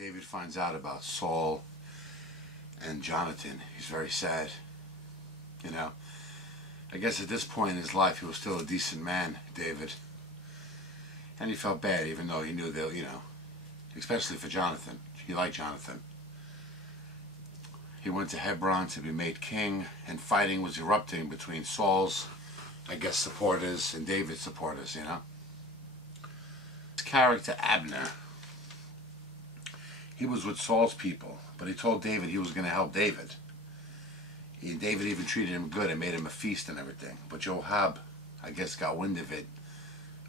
David finds out about Saul and Jonathan, he's very sad. You know, I guess at this point in his life he was still a decent man, David. And he felt bad even though he knew that, you know, especially for Jonathan. He liked Jonathan. He went to Hebron to be made king, and fighting was erupting between Saul's, I guess, supporters and David's supporters, you know. His character, Abner, he was with Saul's people, but he told David he was going to help David. David even treated him good and made him a feast and everything. But Joab, I guess, got wind of it,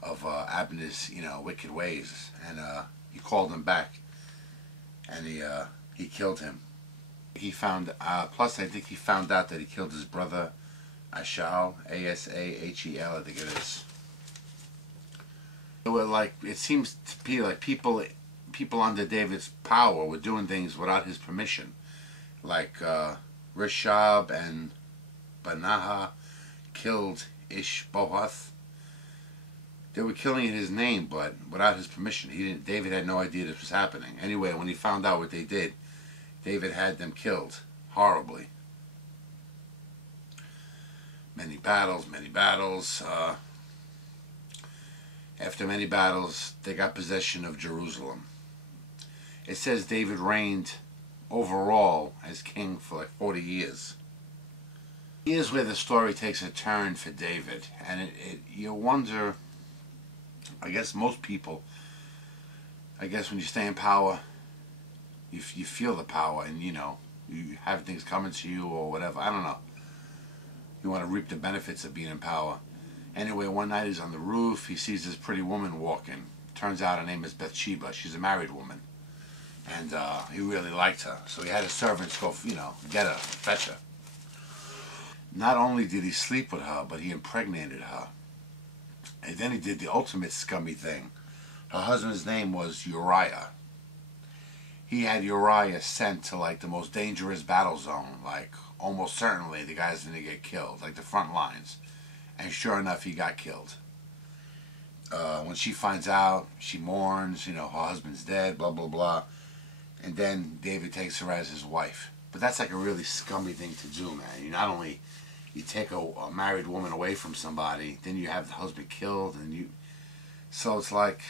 of Abner's, you know, wicked ways, and he called him back, and he killed him. He found, plus I think he found out that he killed his brother Ashahel, Asahel, I think it is. It was like, it seems to be like people under David's power were doing things without his permission, like Rishab and Banaha killed Ishbosheth. They were killing in his name, but without his permission. David had no idea this was happening. Anyway, when he found out what they did, David had them killed horribly. Many battles, many battles. After many battles, they got possession of Jerusalem. It says David reigned overall as king for like 40 years. Here's where the story takes a turn for David, and you wonder, I guess most people, I guess when you stay in power, you feel the power, and you know, you have things coming to you or whatever, I don't know. You want to reap the benefits of being in power. Anyway, one night he's on the roof, he sees this pretty woman walking. Turns out her name is Bathsheba, she's a married woman. And he really liked her, so he had his servants go, you know, get her, fetch her. Not only did he sleep with her, but he impregnated her. And then he did the ultimate scummy thing. Her husband's name was Uriah. He had Uriah sent to like the most dangerous battle zone, like almost certainly the guy's going to get killed, like the front lines. And sure enough, he got killed. When she finds out, she mourns, you know, her husband's dead, blah, blah, blah. And then David takes her as his wife. But that's like a really scummy thing to do, man. You not only, you take a married woman away from somebody, then you have the husband killed, and you, so it's like,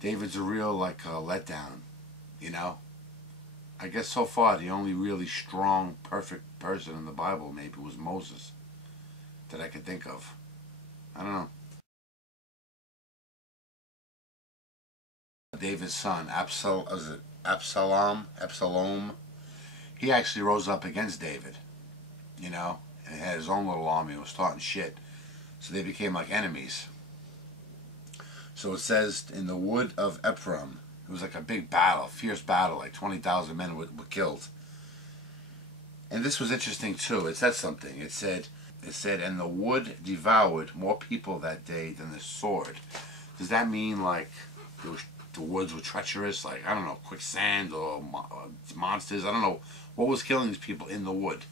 David's a real, like, letdown, you know? I guess so far the only really strong, perfect person in the Bible maybe was Moses, that I could think of. I don't know. David's son, Absalom, he actually rose up against David, you know, and had his own little army, was talking shit. So they became like enemies. So it says in the wood of Ephraim, it was like a big battle, fierce battle, like 20,000 men were killed. And this was interesting too. It said something. It said, and the wood devoured more people that day than the sword. Does that mean like the woods were treacherous, like, I don't know, quicksand or monsters? I don't know what was killing these people in the wood.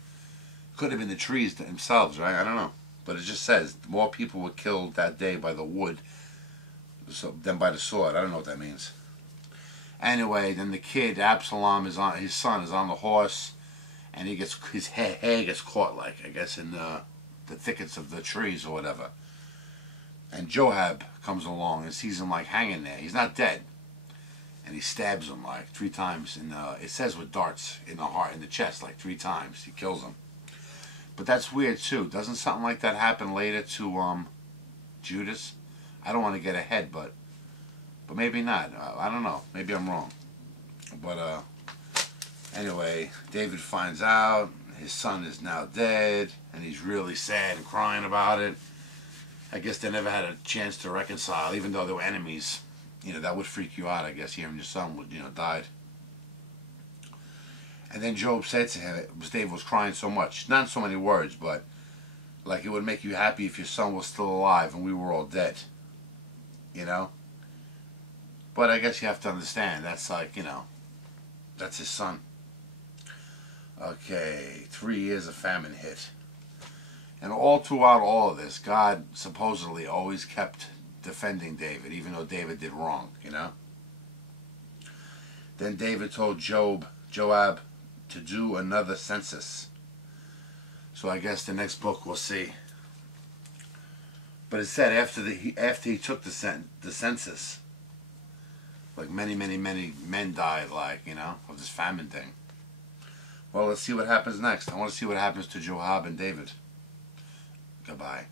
Could have been the trees themselves, right? I don't know. But it just says more people were killed that day by the wood than by the sword. I don't know what that means. Anyway, then the kid, Absalom, his son is on the horse, and he gets, his hair gets caught, like, I guess, in the thickets of the trees or whatever. And Joab comes along and sees him like hanging there. He's not dead. And he stabs him like 3 times. And it says with darts in the heart, in the chest, like 3 times. He kills him. But that's weird too. Doesn't something like that happen later to Judas? I don't want to get ahead, but maybe not. I don't know. Maybe I'm wrong. But anyway, David finds out his son is now dead, and he's really sad and crying about it. I guess they never had a chance to reconcile, even though they were enemies. You know, that would freak you out, I guess, hearing your son would, you know, died. And then Job said to him, David was crying so much, not in so many words, but like it would make you happy if your son was still alive and we were all dead. You know? But I guess you have to understand, that's like, you know, that's his son. Okay, 3 years of famine hit. And all throughout all of this, God supposedly always kept defending David, even though David did wrong, you know? Then David told Joab, to do another census. So I guess the next book we'll see. But it said after he took the census, like many men died, like, you know, of this famine thing. Well, let's see what happens next. I want to see what happens to Joab and David. Goodbye.